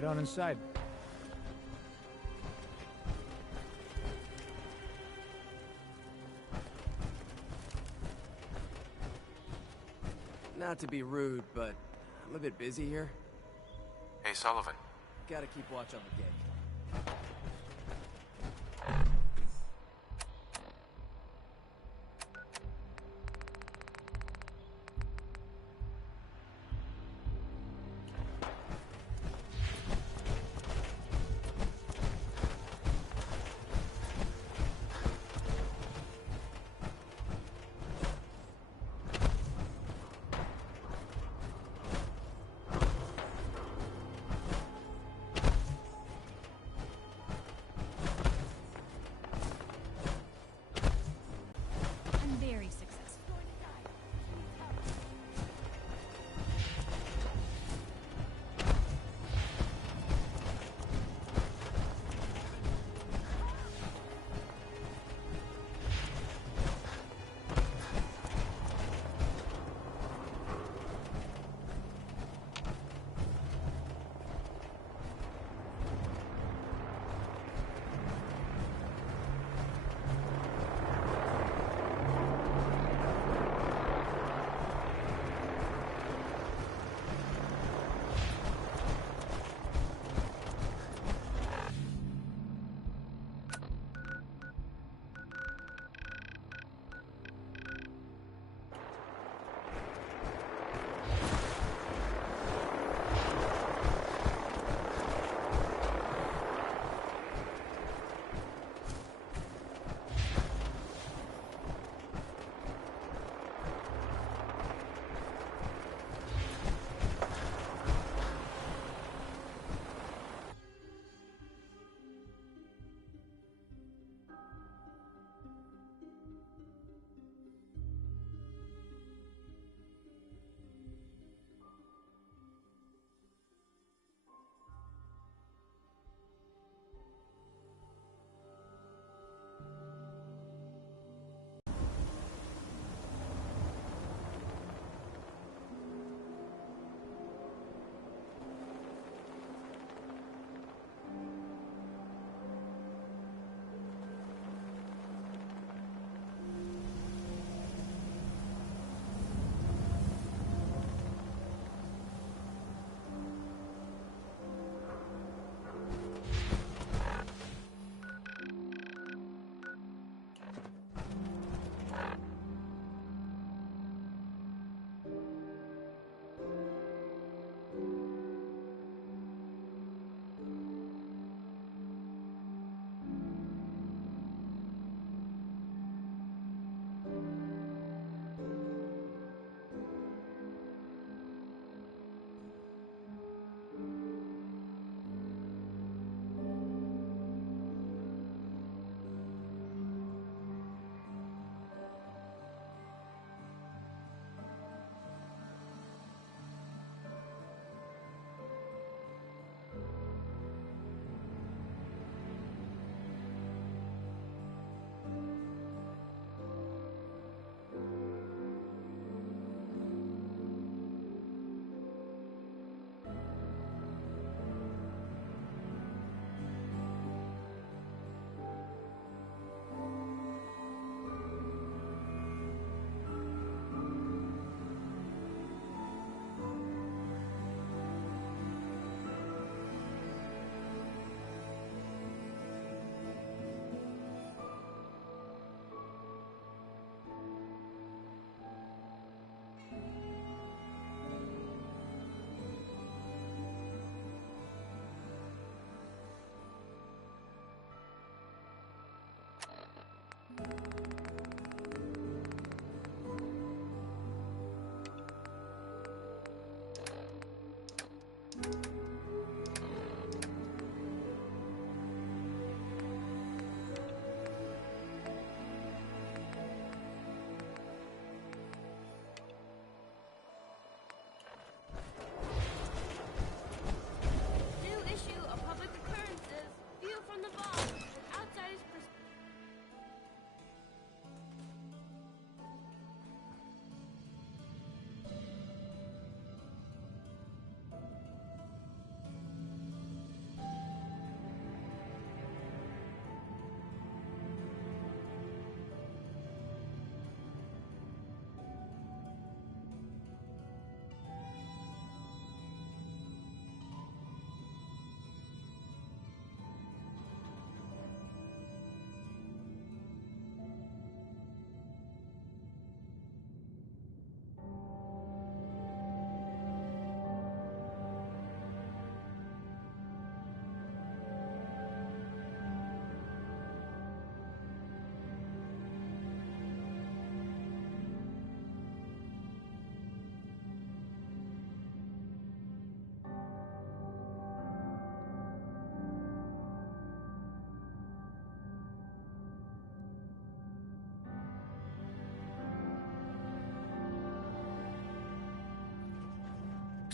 Head on inside. Not to be rude, but I'm a bit busy here. Hey, Sullivan. Gotta keep watch on the gate.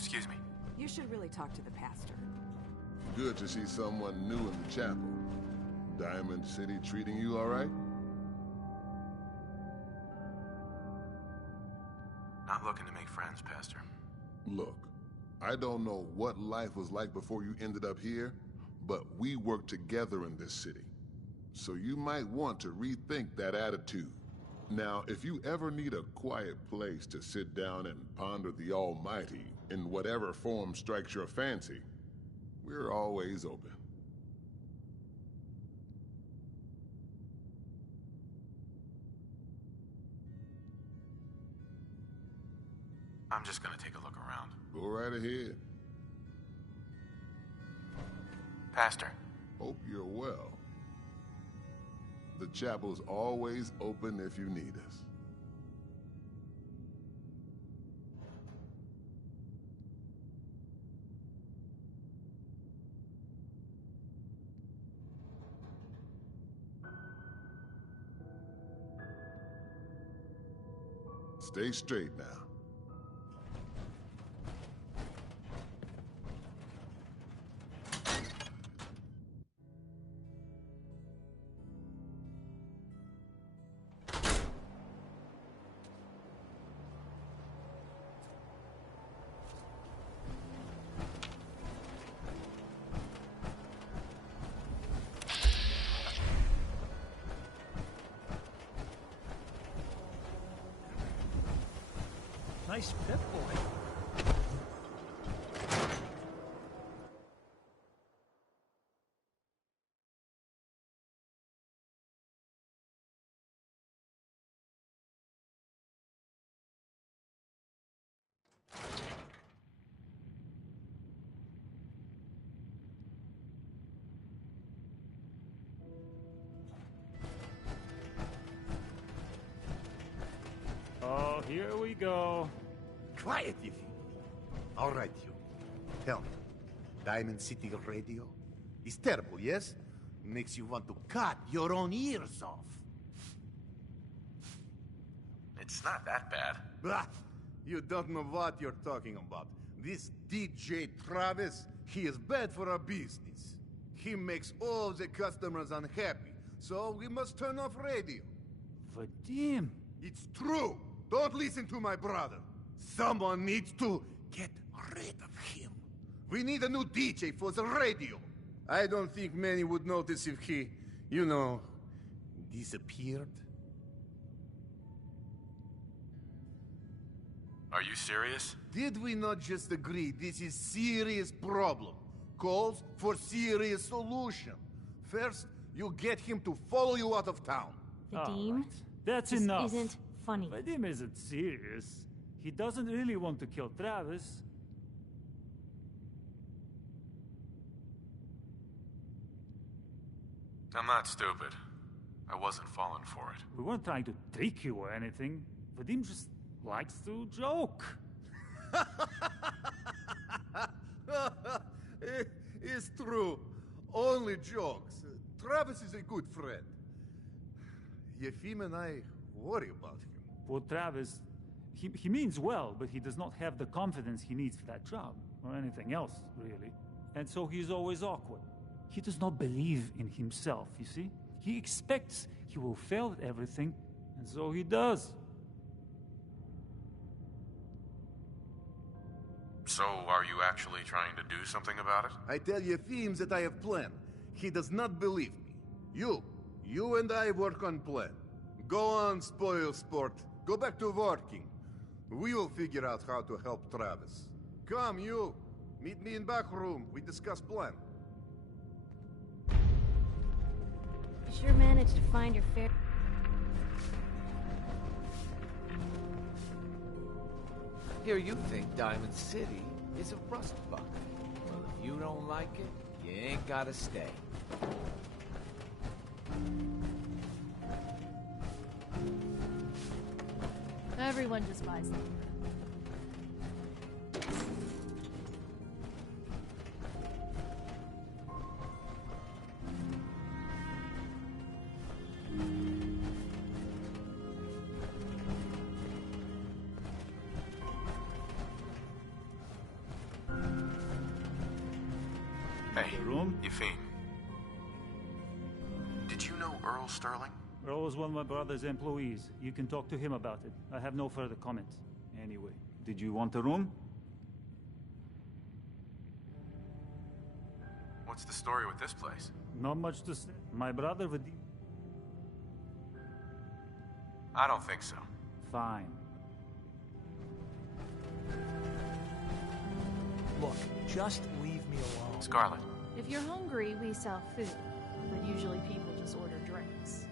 Excuse me. You should really talk to the pastor. Good to see someone new in the chapel. Diamond City treating you all right? Not looking to make friends, Pastor. Look, I don't know what life was like before you ended up here, but we work together in this city. So you might want to rethink that attitude. Now, if you ever need a quiet place to sit down and ponder the Almighty in whatever form strikes your fancy, we're always open. I'm just gonna take a look around. Go right ahead. Pastor. Hope you're well. The chapel's always open if you need us. Stay straight now. Nice pip boy. Oh, here we go. Quiet, you. All right, you. Tell me, Diamond City Radio is terrible, yes? Makes you want to cut your own ears off. It's not that bad. Bah! You don't know what you're talking about. This DJ Travis, he is bad for our business. He makes all the customers unhappy, so we must turn off radio. Vadim. It's true. Don't listen to my brother. Someone needs to get rid of him. We need a new DJ for the radio. I don't think many would notice if he, you know, disappeared. Are you serious? Did we not just agree this is serious problem? Calls for serious solution. First, you get him to follow you out of town. Vadim? Right. That's This enough. isn't funny. Vadim isn't serious. He doesn't really want to kill Travis. I'm not stupid. I wasn't falling for it. We weren't trying to trick you or anything. Vadim just likes to joke. It's true. Only jokes. Travis is a good friend. Yefim and I worry about him. Poor Travis, he means well, but he does not have the confidence he needs for that job, or anything else, really. And so he's always awkward. He does not believe in himself, you see? He expects he will fail at everything, and so he does. So, are you actually trying to do something about it? I tell Yefim that I have plan. He does not believe me. You and I work on plan. Go on, spoil sport. Go back to working. We will figure out how to help Travis. Come, you. Meet me in back room. We discuss plan. You sure managed to find your fair... Here you think Diamond City is a rust bucket. Well, if you don't like it, you ain't gotta stay. Everyone just buys them. Hey, The room? Yefim. Did you know Earl Sterling? Earl was one of my brother's employees. You can talk to him about it. I have no further comments. Anyway, did you want a room? What's the story with this place? Not much to say. My brother would... I don't think so. Fine. Look, just leave me alone. Scarlet, If you're hungry, we sell food. But usually people just order drinks.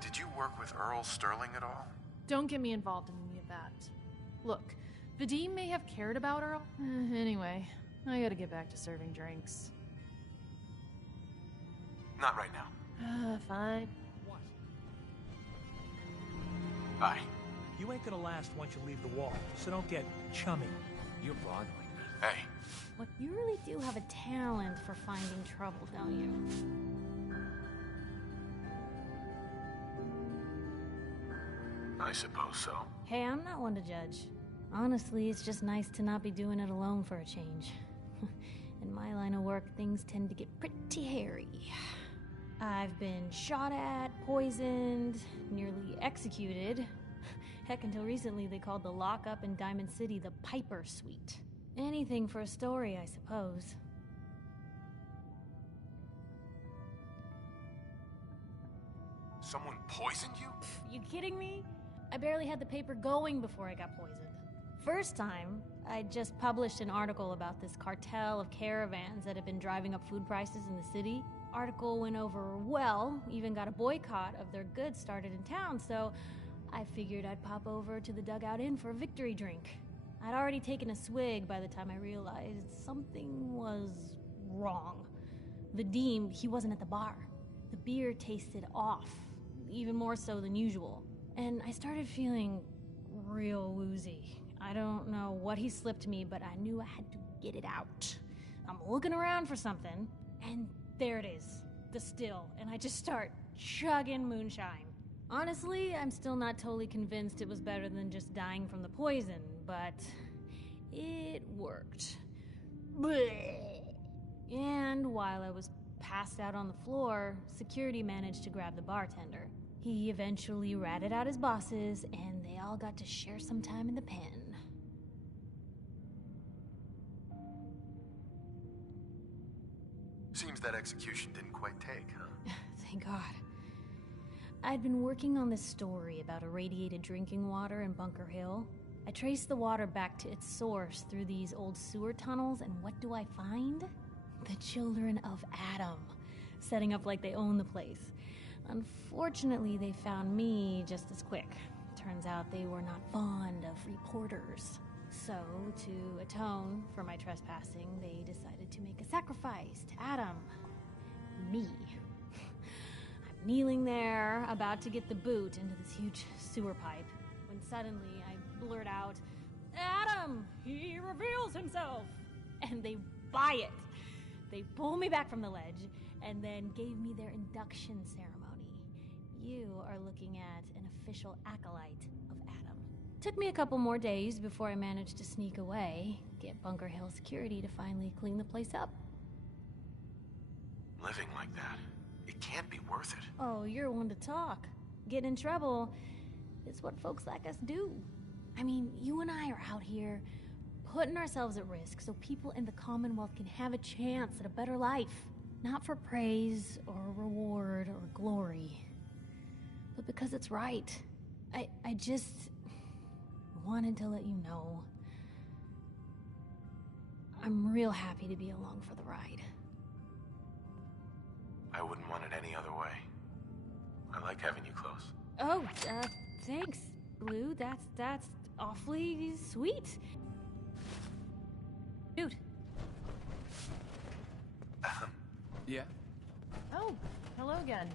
did you work with Earl Sterling at all? Don't get me involved in any of that. Look, Vadim may have cared about Earl. Anyway, I gotta get back to serving drinks. Not right now. Fine. What? Bye. You ain't gonna last once you leave the wall, so don't get chummy. You're bothering me. Hey, Look, you really do have a talent for finding trouble, don't you? I suppose so. Hey, I'm not one to judge. Honestly, it's just nice to not be doing it alone for a change. In my line of work, things tend to get pretty hairy. I've been shot at, poisoned, nearly executed. Heck, until recently they called the lockup in Diamond City the Piper Suite. Anything for a story, I suppose. Someone poisoned you? You kidding me? I barely had the paper going before I got poisoned. First time, I just published an article about this cartel of caravans that had been driving up food prices in the city. Article went over well, even got a boycott of their goods started in town, so I figured I'd pop over to the Dugout Inn for a victory drink. I'd already taken a swig by the time I realized something was wrong. Vadim, he wasn't at the bar. The beer tasted off, even more so than usual. And I started feeling real woozy. I don't know what he slipped me, but I knew I had to get it out. I'm looking around for something, and there it is, the still, and I just start chugging moonshine. Honestly, I'm still not totally convinced it was better than just dying from the poison, but it worked. Blech. And while I was passed out on the floor, security managed to grab the bartender. He eventually ratted out his bosses, and they all got to share some time in the pen. Seems that execution didn't quite take, huh? Thank God. I'd been working on this story about irradiated drinking water in Bunker Hill. I traced the water back to its source through these old sewer tunnels, and what do I find? The children of Adam, setting up like they own the place. Unfortunately, they found me just as quick. Turns out they were not fond of reporters. So, to atone for my trespassing, they decided to make a sacrifice to Adam. Me. I'm kneeling there, about to get the boot into this huge sewer pipe, when suddenly I blurt out, "Adam! He reveals himself!" And they buy it. They pull me back from the ledge, and then gave me their induction ceremony. You are looking at an official acolyte of Adam. Took me a couple more days before I managed to sneak away, get Bunker Hill security to finally clean the place up. Living like that, it can't be worth it. Oh, you're one to talk. Get in trouble is what folks like us do. I mean, you and I are out here putting ourselves at risk so people in the Commonwealth can have a chance at a better life. Not for praise or reward or glory, but because it's right. I just wanted to let you know I'm real happy to be along for the ride. I wouldn't want it any other way. I like having you close. Oh, thanks, Blue. That's awfully sweet. Dude. Yeah? Oh, hello again.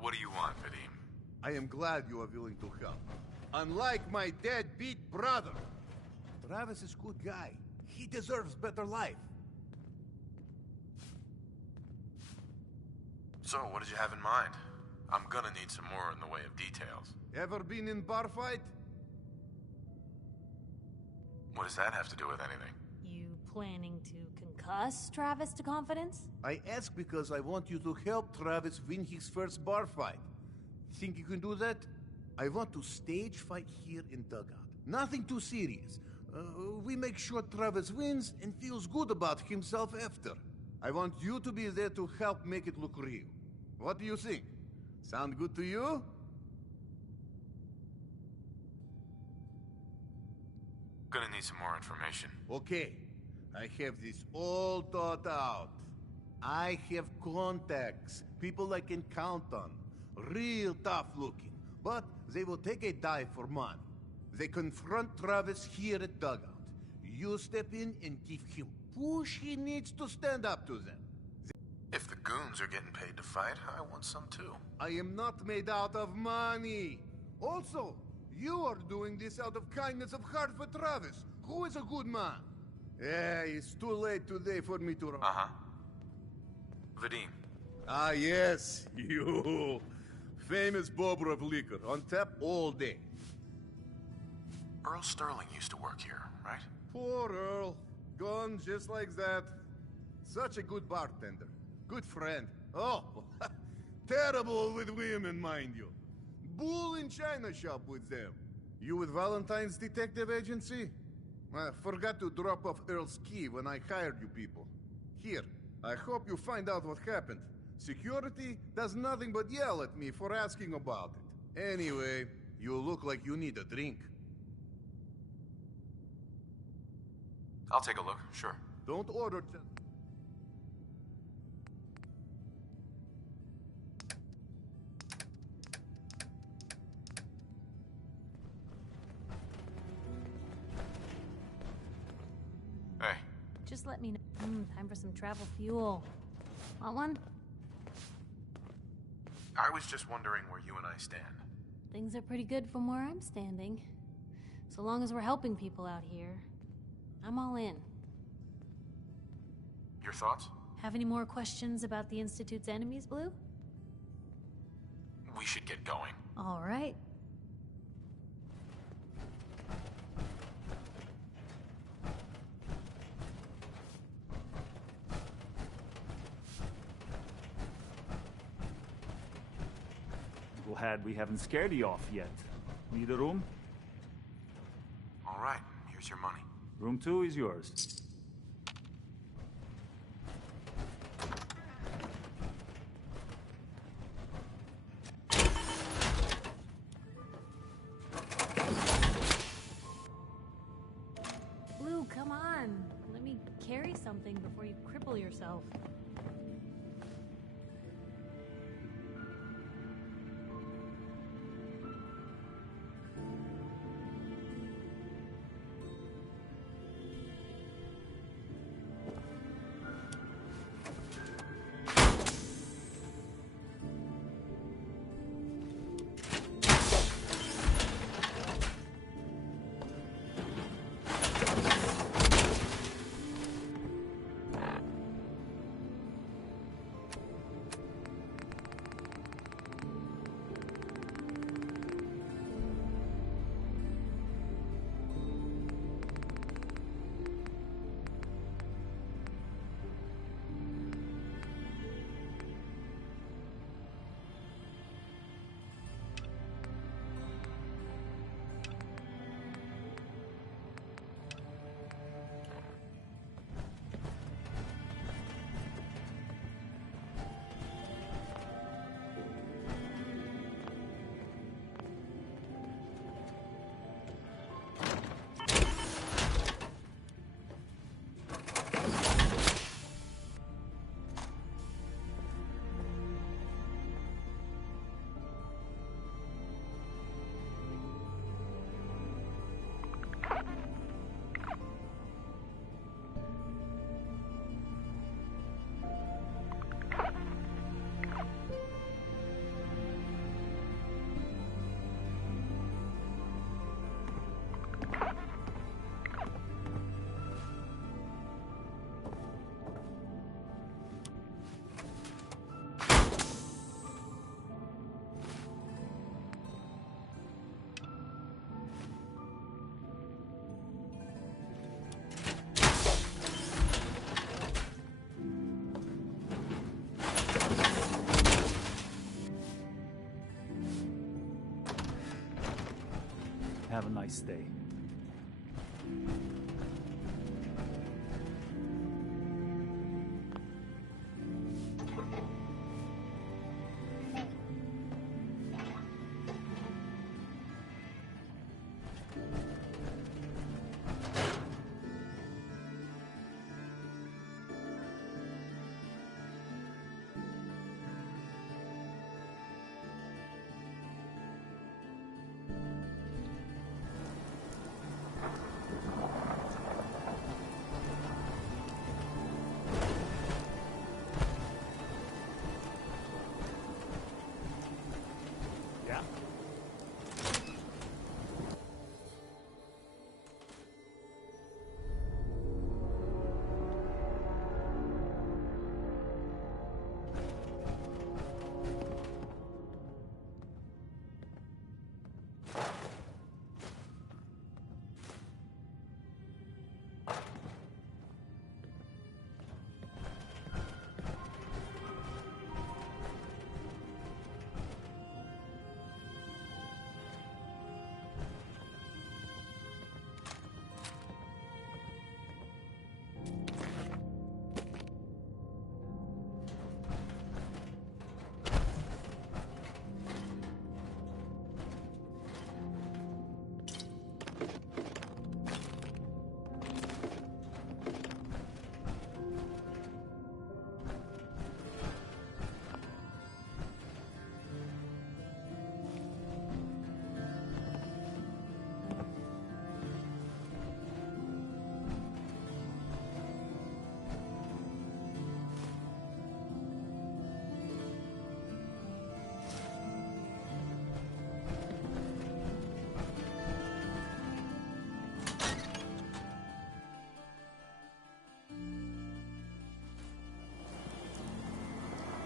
What do you want, Vadim? I am glad you are willing to help. Unlike my deadbeat brother, Travis is a good guy. He deserves better life. So, what did you have in mind? I'm gonna need some more in the way of details. Ever been in bar fight? What does that have to do with anything? You planning to concuss Travis to confidence? I ask because I want you to help Travis win his first bar fight. Think you can do that? I want to stage fight here in Dugout. Nothing too serious. We make sure Travis wins and feels good about himself after. I want you to be there to help make it look real. What do you think? Sound good to you? Gonna need some more information. Okay, I have this all thought out. I have contacts, people I can count on. Real tough looking, but they will take a dive for money. They confront Travis here at Dugout. You step in and give him push he needs to stand up to them. If the goons are getting paid to fight, I want some too. I am not made out of money. Also, you are doing this out of kindness of heart for Travis, who is a good man. It's too late today for me to... Uh-huh. Vadim. Ah, yes, you. Famous bobber of liquor, on tap all day. Earl Sterling used to work here, right? Poor Earl. Gone just like that. Such a good bartender. Good friend. Oh, terrible with women, mind you. Bull in china shop with them. You with Valentine's detective agency? I forgot to drop off Earl's key when I hired you people. Here, I hope you find out what happened. Security does nothing but yell at me for asking about it. Anyway, you look like you need a drink. I'll take a look, sure. Don't order just... Hey, Just let me know. Time for some travel fuel. Want one? I was just wondering where you and I stand. Things are pretty good from where I'm standing. So long as we're helping people out here, I'm all in. Your thoughts? Have any more questions about the Institute's enemies, Blue? We should get going. All right. Glad we haven't scared you off yet. Need a room? All right, here's your money. Room 2 is yours. Blue, come on. Let me carry something before you cripple yourself. Have a nice day. Yeah?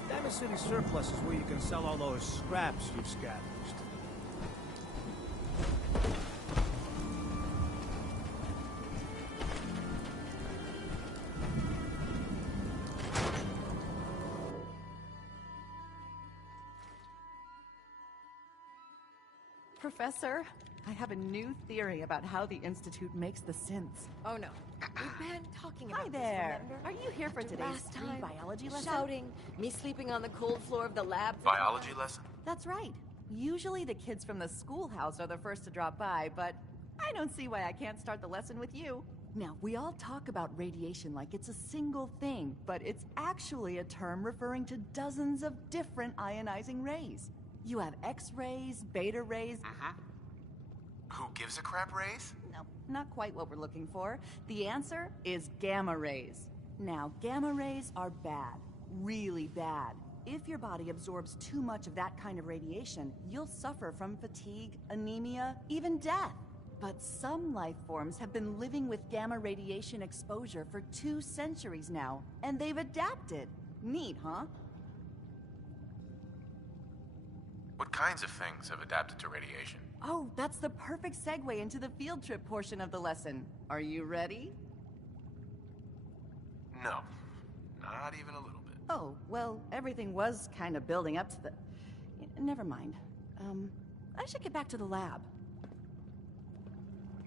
Diamond City Surplus is where you can sell all those scraps you've scavenged. Professor, I have a new theory about how the Institute makes the synths. Oh no. We've been talking about Hi there. this, remember? Are you here for After today's last free time, biology lesson? shouting, me sleeping on the cold floor of the lab. Biology lesson? That's right. Usually the kids from the schoolhouse are the first to drop by, but I don't see why I can't start the lesson with you. Now, we all talk about radiation like it's a single thing, but it's actually a term referring to dozens of different ionizing rays. You have X-rays, beta rays. Who gives a crap raise? No, not quite what we're looking for. The answer is gamma rays. Now, gamma rays are bad. Really bad. If your body absorbs too much of that kind of radiation, you'll suffer from fatigue, anemia, even death. But some life forms have been living with gamma radiation exposure for 2 centuries now, and they've adapted. Neat, huh? What kinds of things have adapted to radiation? Oh, that's the perfect segue into the field trip portion of the lesson. Are you ready? No. Not even a little bit. Oh, well, everything was kind of building up to the... Never mind. I should get back to the lab.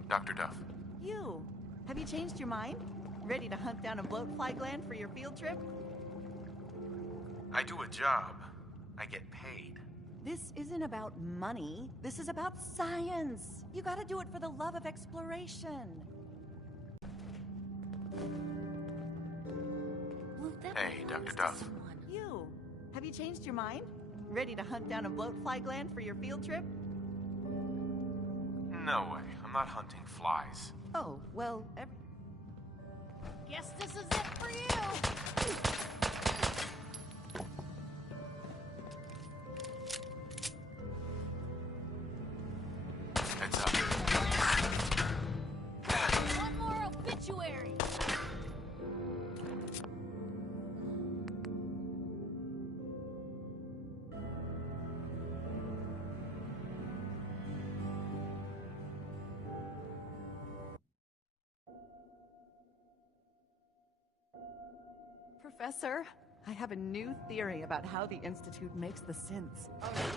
Dr. Duff. You! Have you changed your mind? Ready to hunt down a bloatfly gland for your field trip? I do a job. I get paid. This isn't about money. This is about science. You gotta do it for the love of exploration. Well, that Hey, belongs Dr. to Duff. someone. You! Have you changed your mind? Ready to hunt down a bloatfly gland for your field trip? No way. I'm not hunting flies. Oh, well, Guess this is it for you! Heads up. One more obituary! Professor, I have a new theory about how the Institute makes the synths.